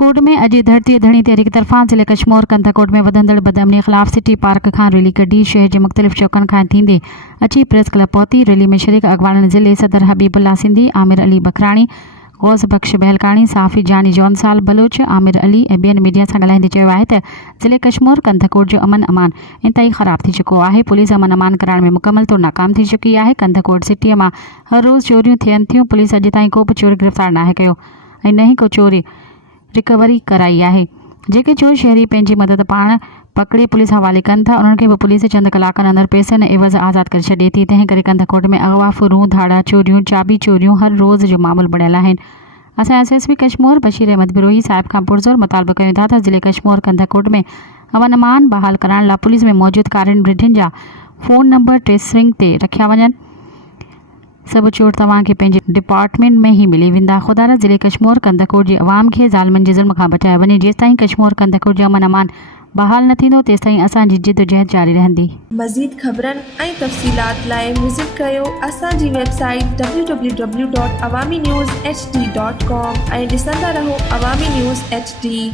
कंथकोट में अॼु धरती धणी तहरीक तरफ़ां ज़िले कशमोर कंथकोट में वधंदड़ बदअमनी ख़िलाफ़ सिटी पार्क खां रैली कढी। शहर जे मुख़्तलिफ़ चौकनि खां थींदे अची प्रेस क्लब पहुती। रैली में शरीक अॻवाननि ज़िले सदर हबीबुल्ला सिंधी, आमिर अली बखराणी, गौस बख्श बहलकाणी, साफ़ी जानी जौनसाल बलोच, आमिर अली ऐं ॿियनि मीडिया सां ॻाल्हाईंदे चयो आहे त ज़िले कशमोर कंथकोट जो अमन अमान इंतहाई ख़राब थी चुको आहे। पुलिस अमन अमान कराइण में मुकमल तौर नाकाम थी चुकी आहे। कंथकोट सिटीअ मां हर रोज़ चोरियूं थियनि थियूं। पुलिस अॼु ताईं को बि चोर गिरफ़्तार नाहे कयो ऐं न ई को चोरी रिकवरी कराई आहे। जेके चोर शहरी पंहिंजी मदद पाण पकड़े पुलिस हवाले कनि था, उन्हनि खे बि पुलिस चंद कलाकनि अंदरि पैसनि एवज़ आज़ाद करे छॾे थी। तंहिं करे कंथकोट में अगवा, फुरूं, धाड़ा चोरियूं, चाबी चोरियूं हर रोज़ जो मामूल बढ़ियल आहिनि। असां एसएसपी कशमोर बशीर अहमद बिरोही साहिब खां पुरज़ोर मुतालबो कयूं था त ज़िले कशमोर कंथकोट में अमन अमान बहाल करण लाइ पुलिस में मौजूद कारियुनि ब्रिढिन जा फ़ोन नंबर ट्रेसिंग ते रखिया वञनि। सभु चोर तव्हांखे पंहिंजे डिपार्टमेंट में ई मिली वेंदा। ख़ुदा ज़िले कशमोर कंथकोट जी अवाम खे ज़ालिमनि जे ज़ुल्म खां बचाए वञे। जेसिताईं कशमोर कंथकोट जो अमन अमान बहाल न थींदो तेसिताईं असांजी जिदोजहद जारी रहंदी। मज़ीद ख़बरनि ऐं तफ़सीलात लाइ विज़िट कयो असांजी वेबसाइट www.awamiNewsHD.com ऐं ॾिसंदा रहो अवामी न्यूज़ HD।